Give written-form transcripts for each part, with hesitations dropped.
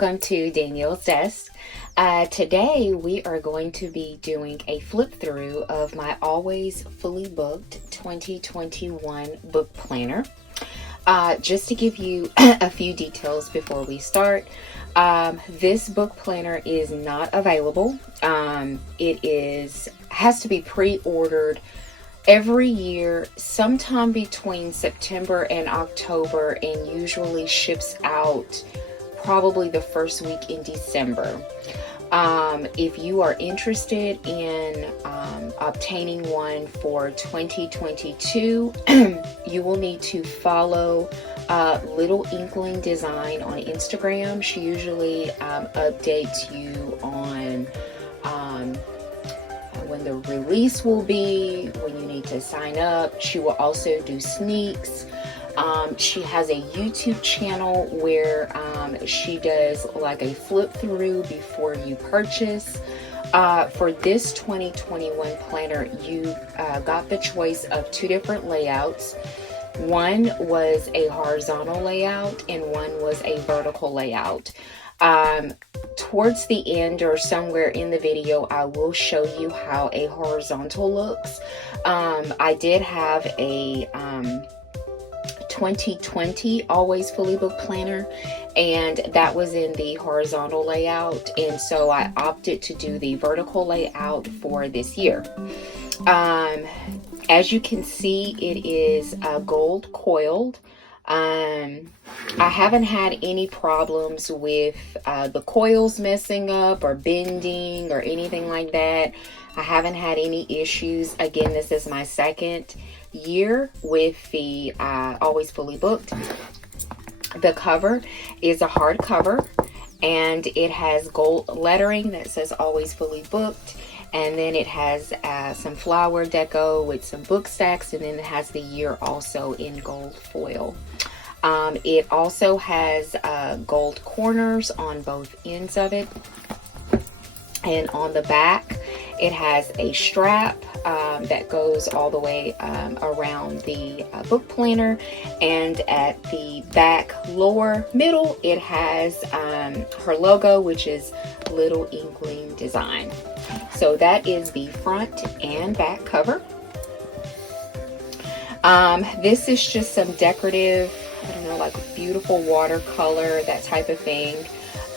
welcome to Danielle's Desk. Today we are going to be doing a flip through of my always fully booked 2021 book planner. Just to give you a few details before we start, this book planner is not available. It has to be pre-ordered every year sometime between September and October, and usually ships out probably the first week in December. If you are interested in obtaining one for 2022, you will need to follow Little Inkling Design on Instagram. She usually updates you on when the release will be, when you need to sign up. She will also do sneaks. She has a YouTube channel where she does like a flip through before you purchase. For this 2021 planner, you got the choice of two different layouts. One was a horizontal layout and one was a vertical layout. Towards the end or somewhere in the video, I will show you how a horizontal looks. I did have a 2020 always fully booked planner, and that was in the horizontal layout, and so I opted to do the vertical layout for this year. As you can see, it is gold coiled. I haven't had any problems with the coils messing up or bending or anything like that. I haven't had any issues. Again, this is my second year with the always fully booked. The cover is a hard cover, and it has gold lettering that says always fully booked, and then it has some flower deco with some book stacks, and then it has the year also in gold foil. It also has gold corners on both ends of it, and on the back it has a strap that goes all the way around the book planner, and at the back lower middle it has her logo, which is Little Inkling Design. So that is the front and back cover. This is just some decorative, I don't know, like beautiful watercolor, that type of thing.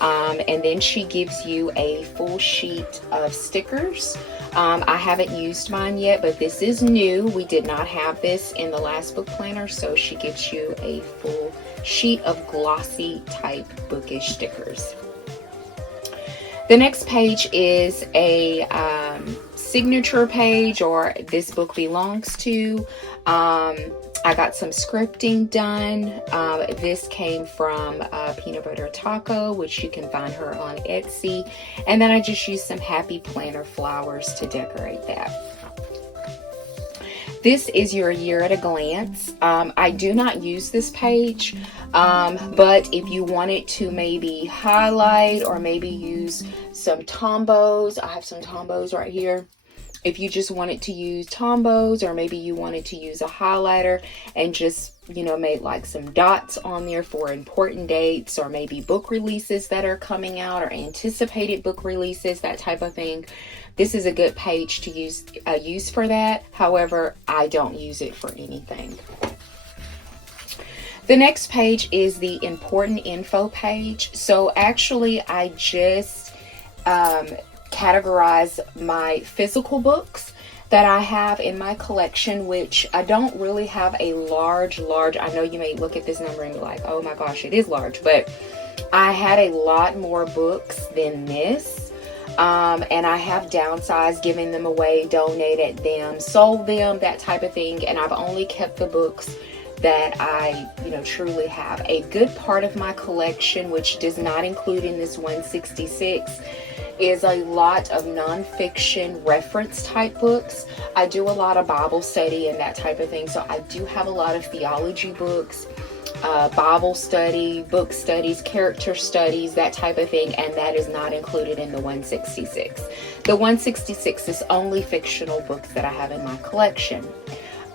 And then she gives you a full sheet of stickers. I haven't used mine yet, but this is new. We did not have this in the last book planner, so she gives you a full sheet of glossy type bookish stickers. The next page is a signature page, or this book belongs to. I got some scripting done. This came from Peanut Butter Taco, which you can find her on Etsy. And then I just used some happy planner flowers to decorate that. This is your year at a glance. I do not use this page, but if you wanted to maybe highlight or maybe use some tombos, I have some tombos right here. If you just wanted to use tombos, or maybe you wanted to use a highlighter and just, you know, make like some dots on there for important dates, or maybe book releases that are coming out, or anticipated book releases, that type of thing, this is a good page to use for that. However, I don't use it for anything. The next page is the important info page. So actually, I just categorize my physical books that I have in my collection, which I don't really have a large, I know you may look at this number and be like, oh my gosh, it is large, but I had a lot more books than this, and I have downsized, giving them away, donated them, sold them, that type of thing, and I've only kept the books that I, truly have. A good part of my collection, which does not include in this 166, is a lot of nonfiction reference type books. I do a lot of Bible study and that type of thing, so I do have a lot of theology books, Bible study, book studies, character studies, that type of thing, and that is not included in the 166. The 166 is only fictional books that I have in my collection.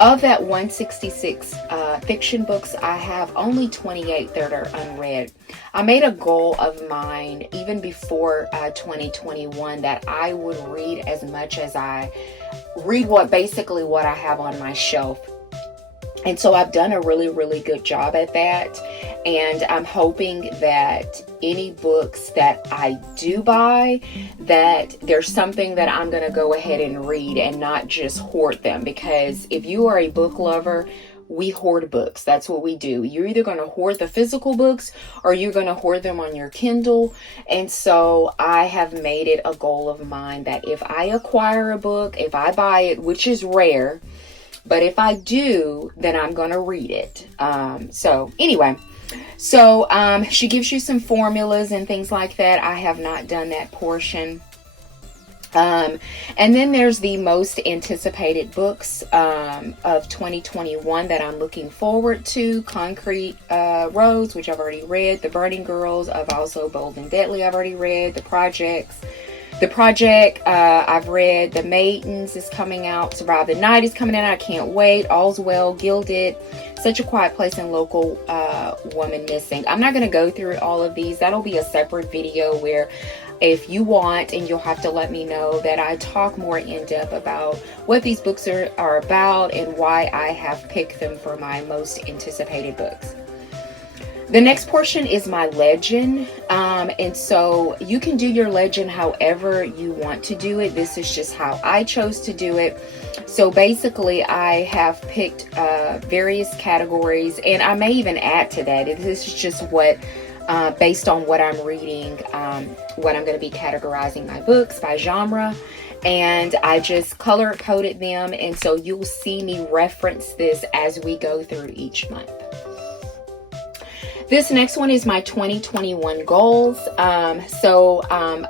Of that 166 fiction books, I have only 28 that are unread. I made a goal of mine even before 2021 that I would read as much as I read what I have on my shelf. And so I've done a really, really good job at that. And I'm hoping that any books that I do buy, that there's something that I'm going to go ahead and read and not just hoard them. Because if you are a book lover, we hoard books. That's what we do. You're either going to hoard the physical books or you're going to hoard them on your Kindle. And so I have made it a goal of mine that if I acquire a book, if I buy it, which is rare, but if I do, then I'm going to read it. So she gives you some formulas and things like that. I have not done that portion. And then there's the most anticipated books of 2021 that I'm looking forward to. Concrete Roads, which I've already read. The Burning Girls, I've also Bold and Deadly, I've already read. The Project, I've read. The Maidens is coming out. Survive the Night is coming out. I can't wait. All's Well, Gilded, Such a Quiet Place, and Local Woman Missing. I'm not going to go through all of these. That'll be a separate video where if you want, and you'll have to let me know, that I talk more in depth about what these books are about and why I have picked them for my most anticipated books. The next portion is my legend, and so you can do your legend however you want to do it. This is just how I chose to do it. So basically, I have picked various categories, and I may even add to that. This is just what, based on what I'm reading, what I'm going to be categorizing my books by genre. And I just color coded them, and so you'll see me reference this as we go through each month. This next one is my 2021 goals. I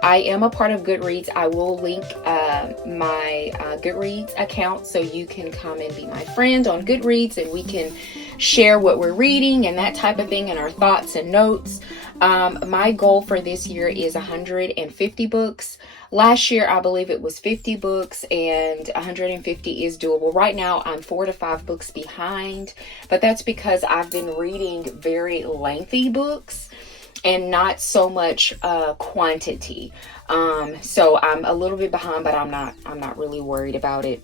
am a part of Goodreads. I will link my Goodreads account so you can come and be my friend on Goodreads, and we can share what we're reading and that type of thing and our thoughts and notes. My goal for this year is 150 books. Last year, I believe it was 50 books, and 150 is doable. Right now, I'm 4 to 5 books behind, but that's because I've been reading very lengthy books and not so much quantity. So I'm a little bit behind, but I'm not really worried about it.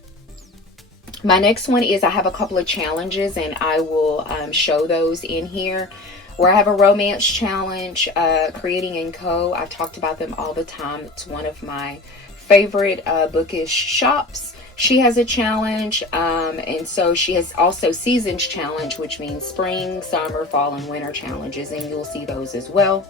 My next one is I have a couple of challenges, and I will show those in here. Where I have a romance challenge, Creating and Co. I've talked about them all the time. It's one of my favorite bookish shops. She has a challenge, and so she has also Seasons Challenge, which means spring, summer, fall, and winter challenges, and you'll see those as well.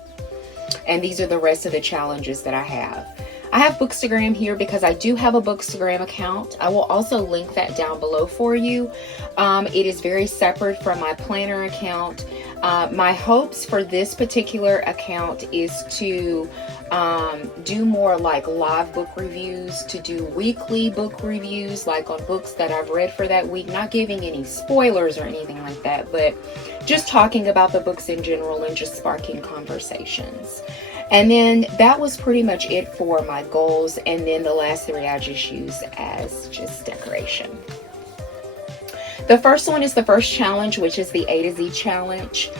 And these are the rest of the challenges that I have. I have Bookstagram here because I do have a Bookstagram account. I will also link that down below for you. It is very separate from my planner account. My hopes for this particular account is to do more like live book reviews, to do weekly book reviews, like on books that I've read for that week, not giving any spoilers or anything like that, but just talking about the books in general and just sparking conversations. And then that was pretty much it for my goals. And then the last 3 I just use as just decoration. The first one is the first challenge, which is the A to Z challenge.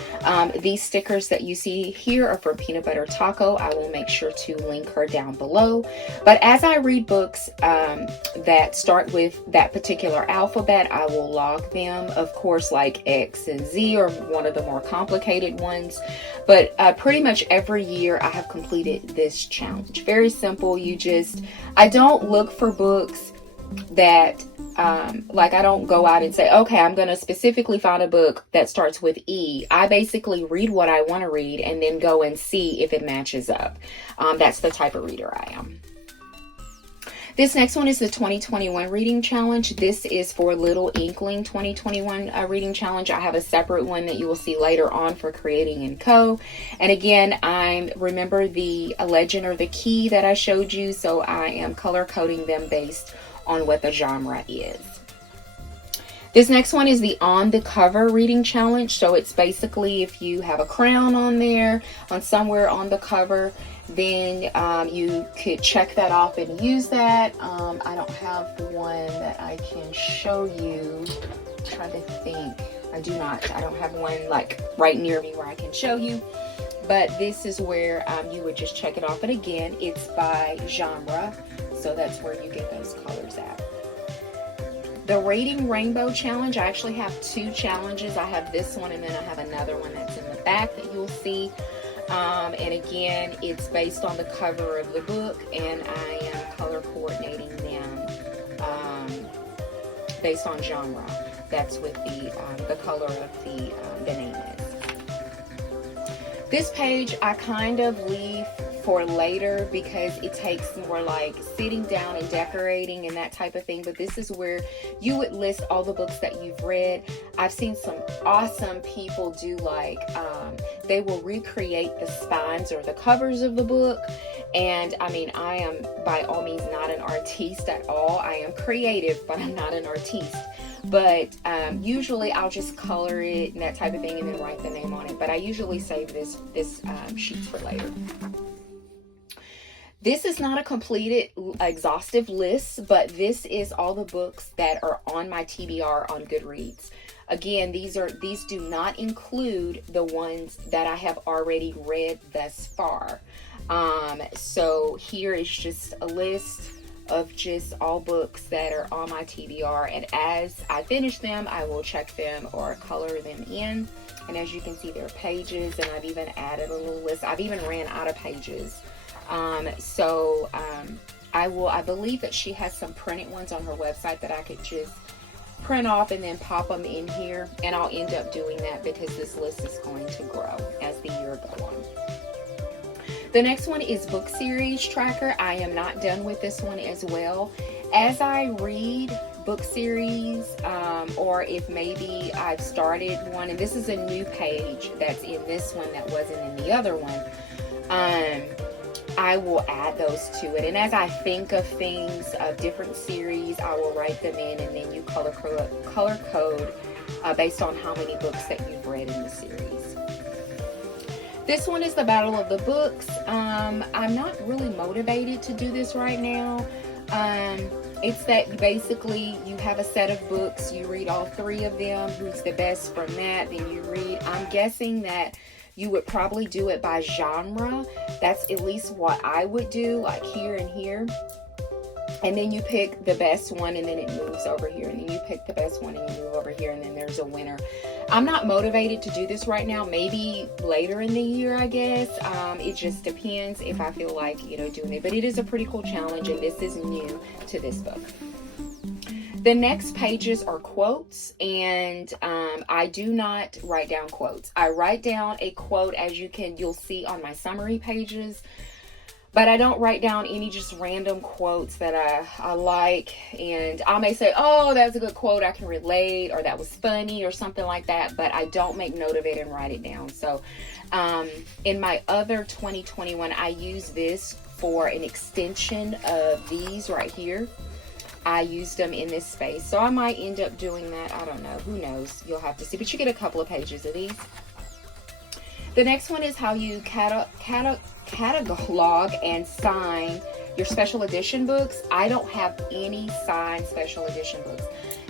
These stickers that you see here are from Peanut Butter Taco. I will make sure to link her down below. But as I read books that start with that particular alphabet, I will log them. Of course, like X and Z are one of the more complicated ones. But pretty much every year I have completed this challenge. Very simple. I don't look for books that I don't go out and say, okay, I'm going to specifically find a book that starts with E. I basically read what I want to read and then go and see if it matches up. That's the type of reader I am. This next one is the 2021 Reading Challenge. This is for Little Inkling 2021 Reading Challenge. I have a separate one that you will see later on for Creating and Co. And again, remember the legend or the key that I showed you. So I am color coding them based on what the genre is. This next one is the on the cover reading challenge. So it's basically if you have a crown on there, on somewhere on the cover, then you could check that off and use that. I don't have one that I can show you. I'm trying to think. I don't have one like right near me where I can show you. But this is where you would just check it off. And again, it's by genre. So that's where you get those colors at. The Rating Rainbow Challenge, I actually have two challenges. I have this one and then I have another one that's in the back that you'll see. And again, it's based on the cover of the book, and I am color coordinating them based on genre. That's with the color of the name is. This page I kind of leave for later because it takes more like sitting down and decorating and that type of thing. But this is where you would list all the books that you've read. I've seen some awesome people do like they will recreate the spines or the covers of the book. And I mean, I am by all means not an artiste at all. I am creative, but I'm not an artiste. But usually I'll just color it and that type of thing and then write the name on it. But I usually save this sheets for later. This is not a completed exhaustive list, but this is all the books that are on my TBR on Goodreads. Again, these do not include the ones that I have already read thus far. So here is just a list of just all books that are on my TBR, and as I finish them, I will check them or color them in. And as you can see, there are pages, and I've even added a little list. I've even ran out of pages. I believe that she has some printed ones on her website that I could just print off and then pop them in here, and I'll end up doing that because this list is going to grow as the year goes on. The next one is book series tracker. I am not done with this one as well. As I read book series, or if maybe I've started one, and this is a new page that's in this one that wasn't in the other one, I will add those to it. And as I think of things, of different series, I will write them in, and then you color code based on how many books that you've read in the series. This one is the Battle of the Books. I'm not really motivated to do this right now. It's that basically you have a set of books, you read all three of them, who's the best from that, then you read. I'm guessing that you would probably do it by genre. That's at least what I would do, like here and here. And then you pick the best one, and then it moves over here. And then you pick the best one, and you move over here, and then there's a winner. I'm not motivated to do this right now. Maybe later in the year, I guess. It just depends if I feel like, doing it. But it is a pretty cool challenge, and this is new to this book. The next pages are quotes, and I do not write down quotes. I write down a quote, as you'll see on my summary pages. But I don't write down any just random quotes that I like. And I may say, oh, that's a good quote, I can relate, or that was funny, or something like that. But I don't make note of it and write it down. So in my other 2021, I use this for an extension of these right here. I used them in this space. So I might end up doing that. I don't know. Who knows? You'll have to see. But you get a couple of pages of these. The next one is how you catalog and sign your special edition books. I don't have any signed special edition books.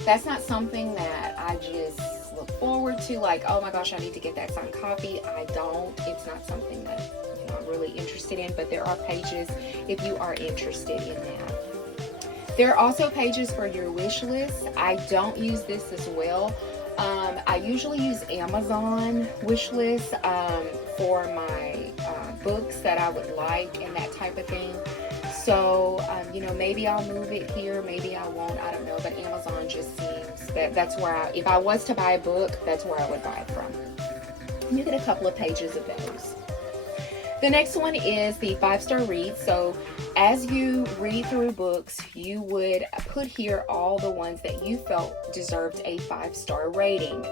That's not something that I just look forward to, like, oh my gosh, I need to get that signed copy. I don't. It's not something that I'm really interested in, but there are pages if you are interested in that. There are also pages for your wish list. I don't use this as well. I usually use Amazon wish list for my books that I would like and that type of thing. So, maybe I'll move it here, maybe I won't, I don't know. But Amazon just seems that's where if I was to buy a book, that's where I would buy it from. You get a couple of pages of those. The next one is the 5-star read. So as you read through books, you would put here all the ones that you felt deserved a 5-star rating.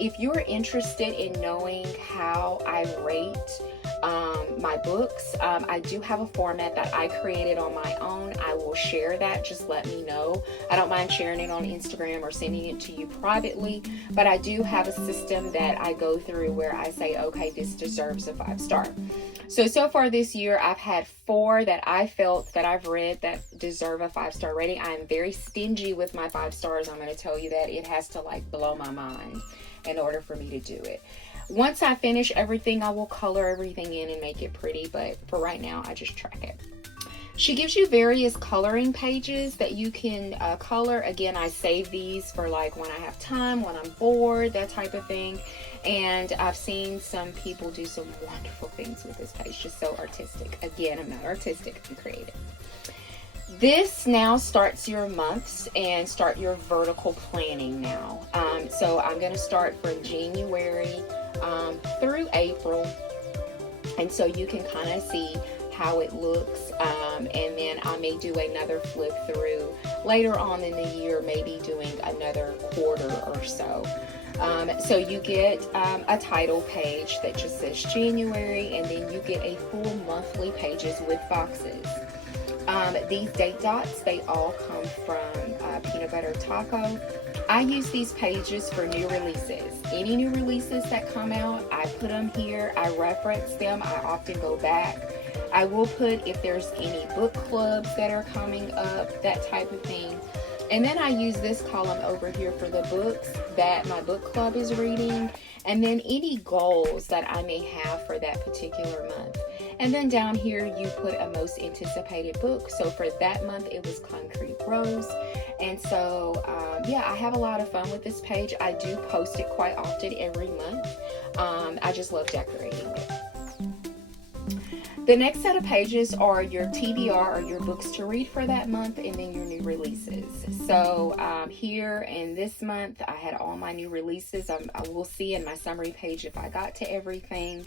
If you're interested in knowing how I rate my books. I do have a format that I created on my own. I will share that. Just let me know. I don't mind sharing it on Instagram or sending it to you privately, but I do have a system that I go through where I say, okay, this deserves a 5-star. So far this year, I've had 4 that I felt that I've read that deserve a 5-star rating. I am very stingy with my 5 stars. I'm going to tell you that. It has to like blow my mind in order for me to do it. Once I finish everything, I will color everything in and make it pretty, but for right now, I just track it. She gives you various coloring pages that you can color. Again, I save these for like when I have time, when I'm bored, that type of thing. And I've seen some people do some wonderful things with this page, just so artistic. Again, I'm not artistic, I'm creative. This now starts your months and start your vertical planning now. So I'm going to start from January through April, and so you can kind of see how it looks, and then I may do another flip through later on in the year, maybe doing another quarter or so. So you get a title page that just says January, and then you get a full monthly pages with boxes. These date dots, they all come from Peanut Butter Taco. I use these pages for new releases. Any new releases that come out, I put them here. I reference them. I often go back. I will put if there's any book clubs that are coming up, that type of thing. And then I use this column over here for the books that my book club is reading, and then any goals that I may have for that particular month. And then down here you put a most anticipated book. So for that month it was Concrete Rose. And so yeah, I have a lot of fun with this page. I do post it quite often every month. I just love decorating it. The next set of pages are your TBR, or your books to read for that month, and then your new releases. So here in this month, I had all my new releases. I will see in my summary page if I got to everything.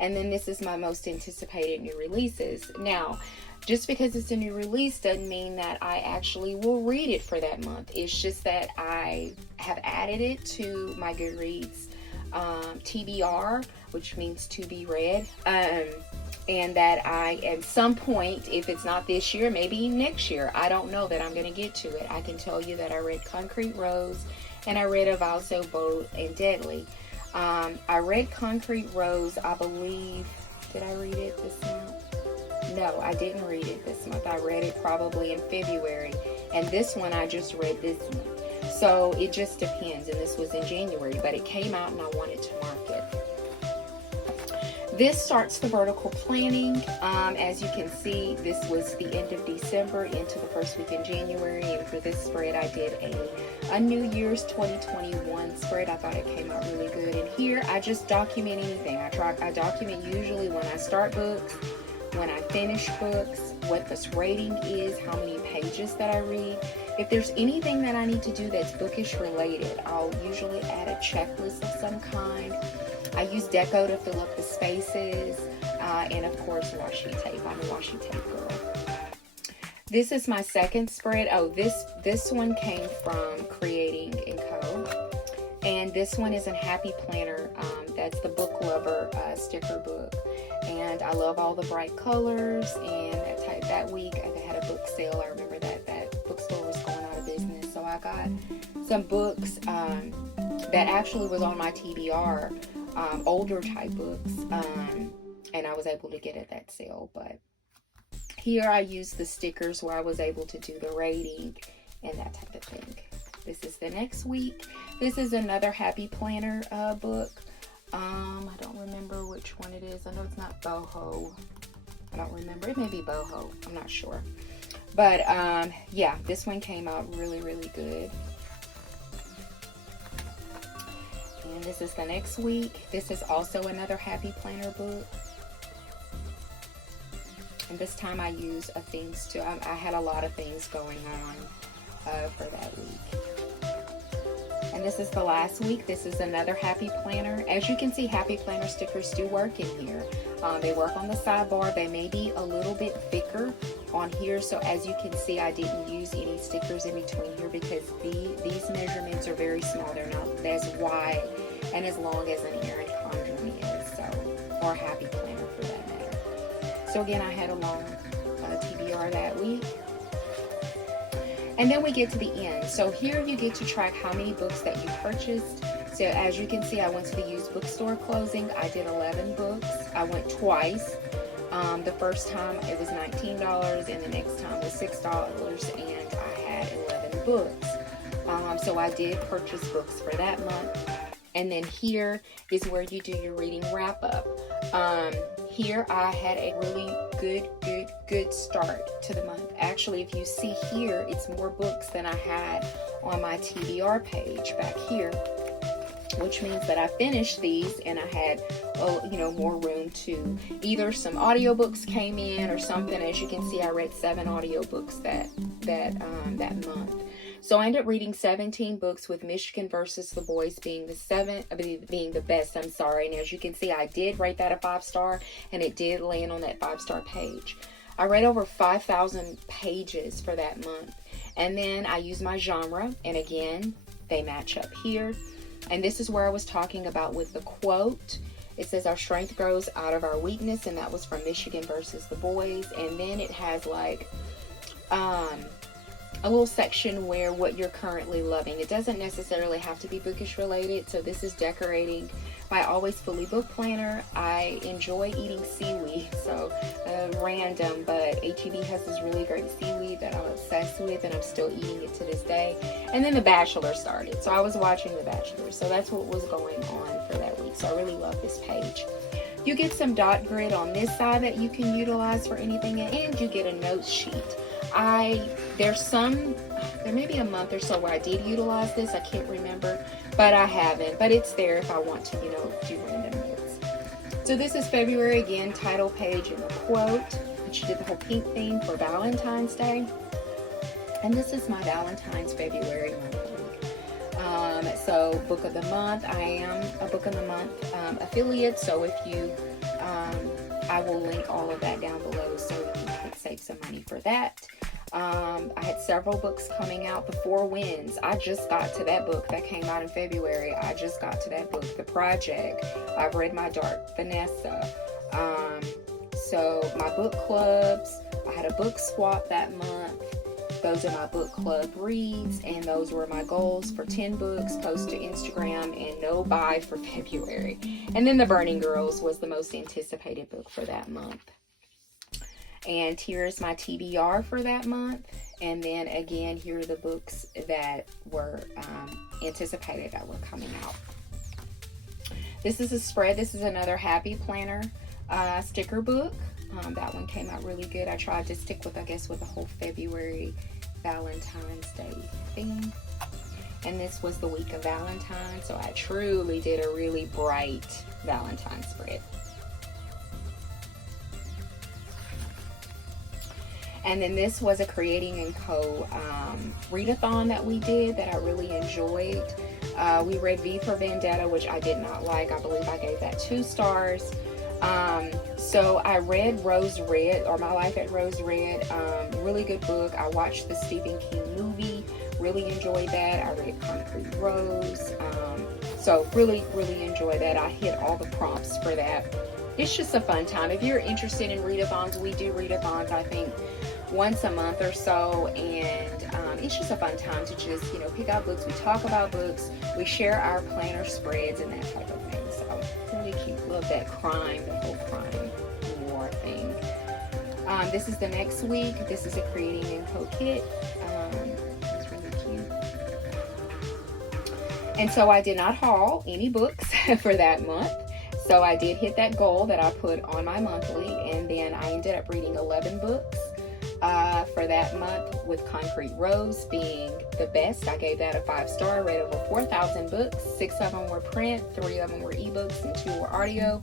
And then this is my most anticipated new releases. Now, just because it's a new release doesn't mean that I actually will read it for that month. It's just that I have added it to my Goodreads TBR, which means to be read. And that I, at some point, if it's not this year, maybe next year, I don't know that I'm going to get to it. I can tell you that I read Concrete Rose, and I read A Also Bold and Deadly. I read Concrete Rose, I believe, did I read it this month? No, I didn't read it this month. I read it probably in February, and this one I just read this month. So it just depends, and this was in January, but it came out and I wanted to mark it. This starts the vertical planning. As you can see, this was the end of December into the first week in January. And for this spread, I did a New Year's 2021 spread. I thought it came out really good. And here, I just document anything. I document usually when I start books, when I finish books, what this rating is, how many pages that I read. If there's anything that I need to do that's bookish related, I'll usually add a checklist of some kind. I use Deco to fill up the spaces, and of course washi tape. I'm a washi tape girl. This is my second spread. Oh, this one came from Creating & Co. And this one is a Happy Planner. That's the Book Lover sticker book. And I love all the bright colors. And that week I had a book sale. I remember that bookstore was going out of business. So I got some books that actually was on my TBR. Older type books, and I was able to get at that sale. But here I use the stickers where I was able to do the rating and that type of thing. This is the next week. This is another Happy Planner book. I don't remember which one it is. I know it's not Boho. I don't remember. It may be Boho. I'm not sure. But yeah, this one came out really, really good. And this is the next week. This is also another Happy Planner book. And this time I use a things too. I had a lot of things going on for that week. And this is the last week. This is another Happy Planner. As you can see, Happy Planner stickers do work in here. They work on the sidebar. They may be a little bit thicker on here. So as you can see, I didn't use any stickers in between here because these measurements are very small. They're not as wide and as long as an Erin Condren is, so, or Happy Planner for that So again, I had a long TBR that week. And then we get to the end. So here you get to track how many books that you purchased. So as you can see, I went to the used bookstore closing. I did 11 books. I went twice. The first time it was $19 and the next time was $6, and I had 11 books. So I did purchase books for that month. And then here is where you do your reading wrap up. Here I had a really good start to the month. Actually, if you see here, it's more books than I had on my TBR page back here, which means that I finished these and I had, more room to either some audiobooks came in or something. As you can see, I read 7 audiobooks that month. So I ended up reading 17 books, with Michigan versus the Boys being the best. And as you can see, I did rate that a 5-star, and it did land on that 5-star page. I read over 5,000 pages for that month. And then I used my genre, and again, they match up here. And this is where I was talking about with the quote. It says, "Our strength grows out of our weakness," and that was from Michigan versus the Boys. And then it has like a little section where what you're currently loving. It doesn't necessarily have to be bookish related. So this is decorating my always fully book planner. I enjoy eating seaweed, so random, but HEB has this really great seaweed that I'm obsessed with, and I'm still eating it to this day. And then The Bachelor started, so I was watching The Bachelor, so that's what was going on for that week. So I really love this page. You get some dot grid on this side that you can utilize for anything, and you get a notes sheet. There may be a month or so where I did utilize this. I can't remember, but I haven't. But it's there if I want to, do random notes. So this is February again, title page and the quote. And she did the whole pink theme for Valentine's Day. And this is my Valentine's February monthly. So book of the month. I am a book of the month affiliate. So if you, I will link all of that down below so you can save some money for that. I had several books coming out. The 4 Winds. I just got to that book that came out in February. I just got to that book. The Project. I've read My Dark Vanessa. So my book clubs. I had a book swap that month. Those are my book club reads, and those were my goals for 10 books, post to Instagram, and no buy for February. And then The Burning Girls was the most anticipated book for that month. And here's my TBR for that month. And then again, here are the books that were anticipated that were coming out. This is a spread. This is another Happy Planner sticker book. That one came out really good. I tried to stick with, with the whole February Valentine's Day theme. And this was the week of Valentine's. So I truly did a really bright Valentine's spread. And then this was a Creating & Co. readathon that we did that I really enjoyed. We read V for Vendetta, which I did not like. I believe I gave that 2 stars. So I read Rose Red, or My Life at Rose Red. Really good book. I watched the Stephen King movie. Really enjoyed that. I read Concrete Rose. So really enjoyed that. I hit all the prompts for that. It's just a fun time. If you're interested in readathons, we do readathons, I think, once a month or so, and it's just a fun time to just pick out books. We talk about books, we share our planner spreads and that type of thing. So really cute. Love that crime, the whole crime war thing. This is the next week. This is a Creating & Co. kit. It's really cute. And so I did not haul any books for that month. So I did hit that goal that I put on my monthly, and then I ended up reading 11 books for that month, with Concrete Rose being the best. I gave that a 5-star. Read over 4,000 books. 6 of them were print, 3 of them were ebooks, and 2 were audio.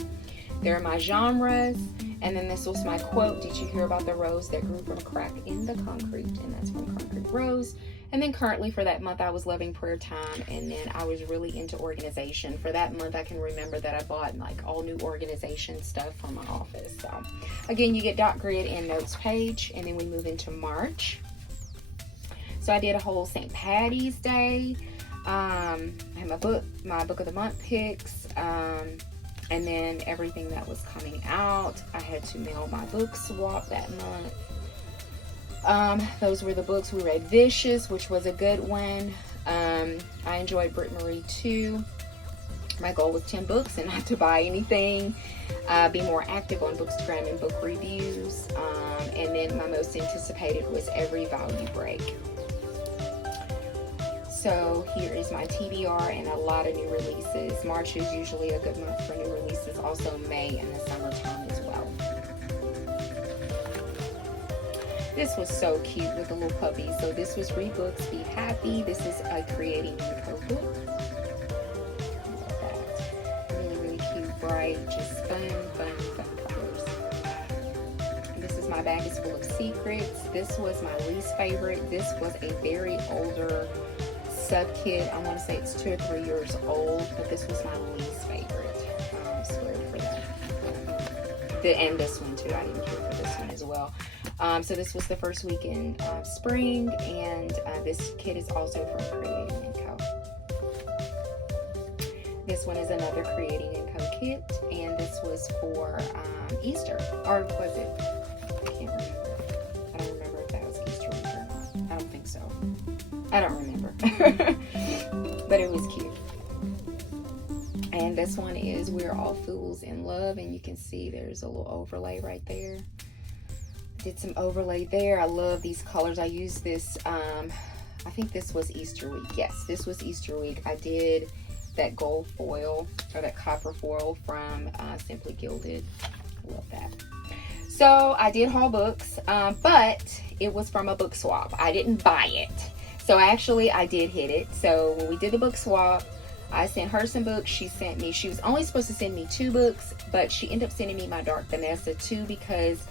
They're my genres. And then this was my quote. Did you hear about the rose that grew from a crack in the concrete? And that's from Concrete Rose. And then currently for that month, I was loving prayer time, and then I was really into organization. For that month, I can remember that I bought like all new organization stuff for my office. So again, you get dot grid and notes page, and then we move into March. So I did a whole St. Patty's Day. I had my book of the month picks. And then everything that was coming out, I had to mail my book swap that month. Those were the books. We read Vicious, which was a good one. I enjoyed Britt Marie too. My goal was 10 books and not to buy anything. Be more active on Bookstagram and book reviews. And then my most anticipated was Every Value Break. So here is my TBR and a lot of new releases. March is usually a good month for new releases. Also May and the summertime as well. This was so cute with the little puppy. So this was Read Books, Be Happy. This is a Creating Info book. Love that. Really, really cute, bright, just fun colors. And this is My Bag is Full of Secrets. This was my least favorite. This was a very older sub kid. I want to say it's 2 or 3 years old, but this was my least favorite. I swear for that. And this one too. I didn't care for this one as well. So this was the first week in spring, and this kit is also from Creating & Co. This one is another Creating & Co kit, and this was for Easter, or was it? I can't remember. I don't remember if that was Easter week or not. I don't think so. I don't remember. But it was cute. And this one is We're All Fools in Love, and you can see there's a little overlay right there. Did some overlay there. I love these colors. I used this, I think this was Easter week. Yes, this was Easter week. I did that gold foil, or that copper foil from Simply Gilded. I love that. So I did haul books, but it was from a book swap. I didn't buy it. So actually I did hit it. So when we did the book swap, I sent her some books. She sent me, she was only supposed to send me 2 books, but she ended up sending me my Dark Vanessa too, because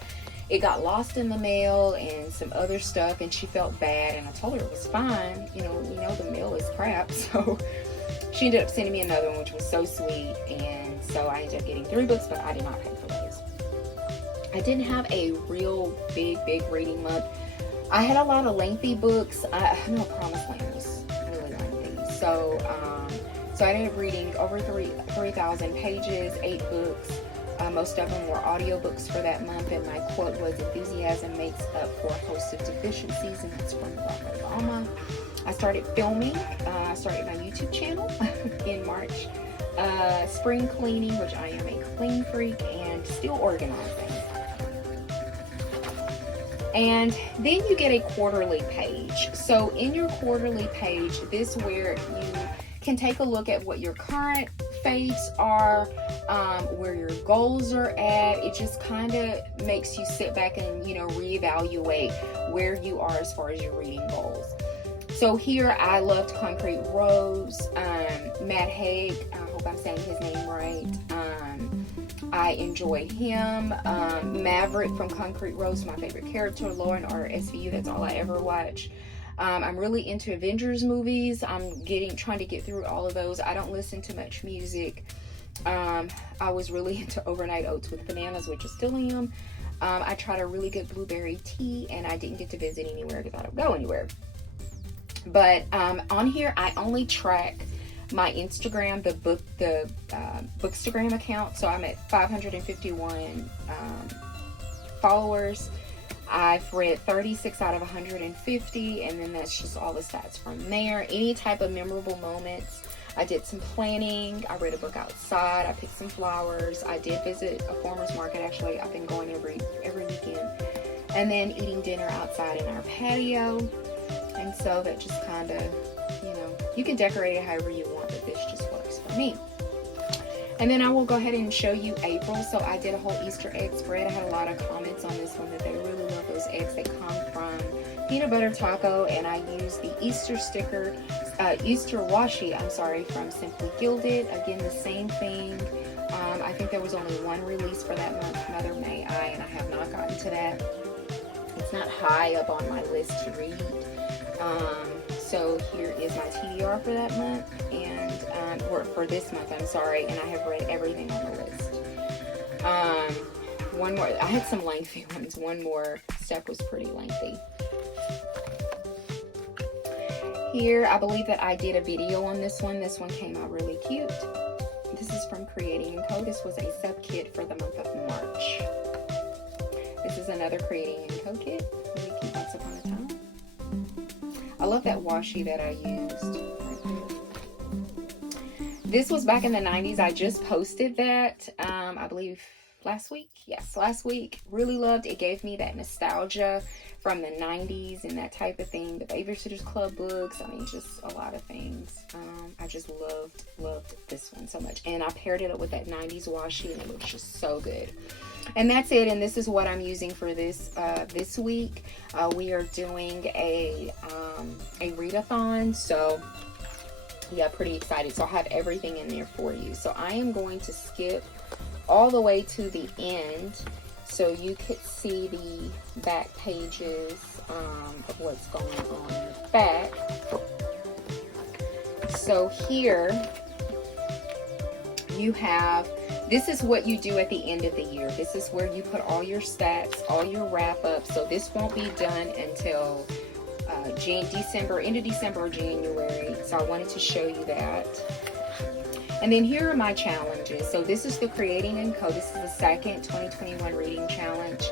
it got lost in the mail and some other stuff, and she felt bad, and I told her it was fine. You know, we know the mail is crap. So she ended up sending me another one, which was so sweet. And so I ended up getting 3 books, but I did not pay for those. I didn't have a real big reading month. I had a lot of lengthy books. I know Promised Land was really lengthy. So I ended up reading over 3,000 pages, 8 books. Most of them were audiobooks for that month, and my quote was, "Enthusiasm makes up for a host of deficiencies," and that's from Barack Obama. I started filming. I started my YouTube channel in March. Spring cleaning, which I am a clean freak, and still organizing. And then you get a quarterly page. So in your quarterly page, this is where you can take a look at what your current faves are, where your goals are at. It just kind of makes you sit back and, you know, reevaluate where you are as far as your reading goals. So here I loved Concrete Rose, Matt Haig, I hope I'm saying his name right. I enjoy him. Maverick from Concrete Rose, my favorite character. Lauren or SVU, that's all I ever watch. I'm really into Avengers movies. I'm trying to get through all of those. I don't listen to much music. I was really into Overnight Oats with Bananas, which I still am. I tried a really good blueberry tea, and I didn't get to visit anywhere because I don't go anywhere. But on here, I only track my Instagram, the Bookstagram account. So I'm at 551 followers. I've read 36 out of 150, and then that's just all the stats from there. Any type of memorable moments. I did some planning. I read a book outside. I picked some flowers. I did visit a farmer's market. Actually, I've been going every weekend. And then eating dinner outside in our patio. And so that just kind of, you know, you can decorate it however you want, but this just works for me. And then I will go ahead and show you April. So I did a whole Easter egg spread. I had a lot of comments on this one that they really love those eggs. They come from Peanut Butter Taco, and I used the Easter sticker, Easter washi, from Simply Gilded. Again, the same thing. I think there was only one release for that month, Mother May I, and I have not gotten to that. It's not high up on my list to read. So here is my TBR for that month, and or for this month, I'm sorry, and I have read everything on the list. One more, I had some lengthy ones. One more step was pretty lengthy. Here, I believe that I did a video on this one. This one came out really cute. This is from Creating & Co. This was a sub kit for the month of March. This is another Creating & Co. kit. Really cute, Once Upon a Time. I love that washi that I used right here. This was back in the 90s. I just posted that, I believe last week. Yes, last week. Really loved it. It gave me that nostalgia from the 90s and that type of thing. The Babysitters Club books. I mean, just a lot of things. I just loved this one so much. And I paired it up with that 90s washi, and it looks just so good. And that's it. And this is what I'm using for this this week. We are doing a readathon. So yeah, pretty excited. So I have everything in there for you. So I am going to skip all the way to the end so you could see the back pages of what's going on in the back. So here you have, this is what you do at the end of the year. This is where you put all your stats, all your wrap up. So this won't be done until December, end of December or January. So I wanted to show you that. And then here are my challenges. So this is the Creating & Co. This is the second 2021 reading challenge.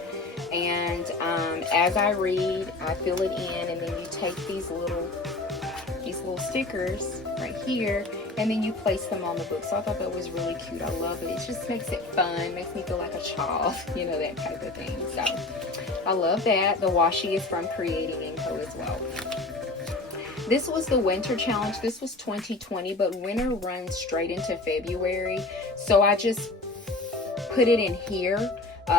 And as I read, I fill it in, and then you take these little stickers right here, and then you place them on the book. So I thought that was really cute. I love it. It just makes it fun, makes me feel like a child, you know, that type of thing. So I love that. The washi is from Creating & Co. as well. This was the winter challenge. This was 2020, but winter runs straight into February. So I just put it in here,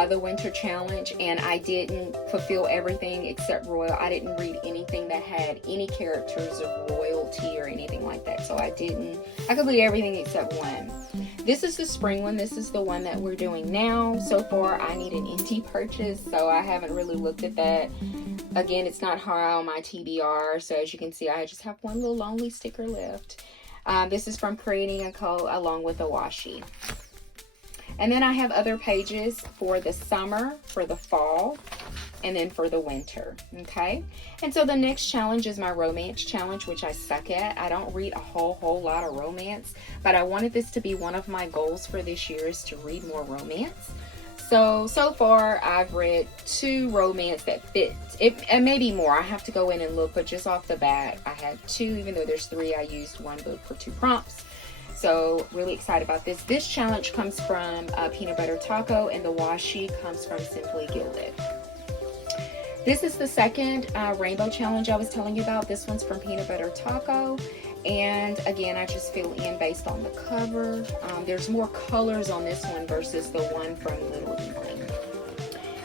the winter challenge, and I didn't fulfill everything except royal. I didn't read anything that had any characters of royalty or anything like that. So I completed everything except one. This is the spring one. This is the one that we're doing now. So far, I need an indie purchase, so I haven't really looked at that. Again, it's not high on my TBR, so as you can see, I just have one little lonely sticker left. This is from Creating & Co. along with the washi. And then I have other pages for the summer, for the fall, and then for the winter, okay? And so the next challenge is my romance challenge, which I suck at. I don't read a whole lot of romance, but I wanted this to be one of my goals for this year, is to read more romance. So far I've read 2 romance that fit, and maybe more. I have to go in and look, but just off the bat, I had 2, even though there's 3. I used one book for 2 prompts. So really excited about this. This challenge comes from Peanut Butter Taco, and the washi comes from Simply Gilded. This is the second rainbow challenge I was telling you about. This one's from Peanut Butter Taco. And again, I just fill in based on the cover. There's more colors on this one versus the one from Little England.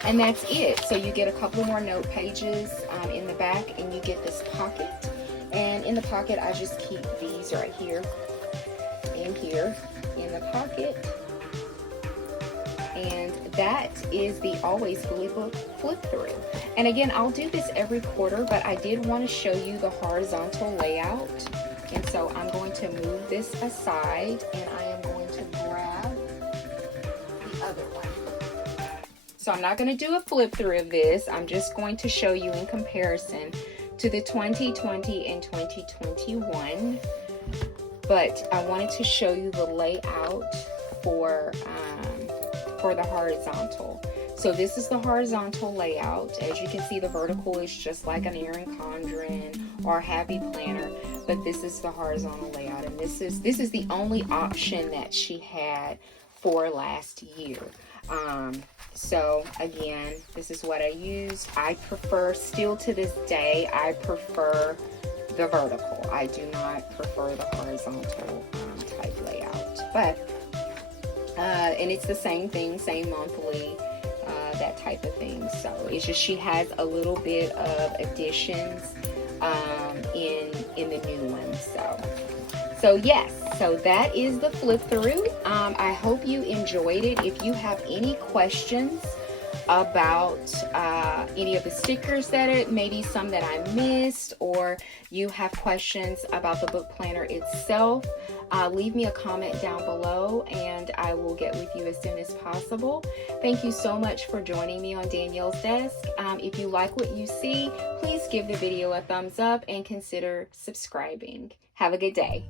And that's it. So you get a couple more note pages in the back, and you get this pocket. And in the pocket, I just keep these right here and here in the pocket. And that is the Always Fully Booked flip through. And again, I'll do this every quarter, but I did want to show you the horizontal layout. And so I'm going to move this aside, and I am going to grab the other one. So I'm not going to do a flip through of this. I'm just going to show you in comparison to the 2020 and 2021. But I wanted to show you the layout for the horizontal. So this is the horizontal layout. As you can see, the vertical is just like an Erin Condren or Happy Planner, but this is the horizontal layout, and this is the only option that she had for last year. So again, this is what I used. I prefer, still to this day, I prefer the vertical. I do not prefer the horizontal type layout, but and it's the same thing, same monthly, that type of thing. So it's just she has a little bit of additions in the new one. So yes, so that is the flip through. I hope you enjoyed it. If you have any questions about any of the stickers that maybe some that I missed, or you have questions about the book planner itself, leave me a comment down below and I will get with you as soon as possible. Thank you so much for joining me on Danielle's Desk. If you like what you see, please give the video a thumbs up and consider subscribing. Have a good day.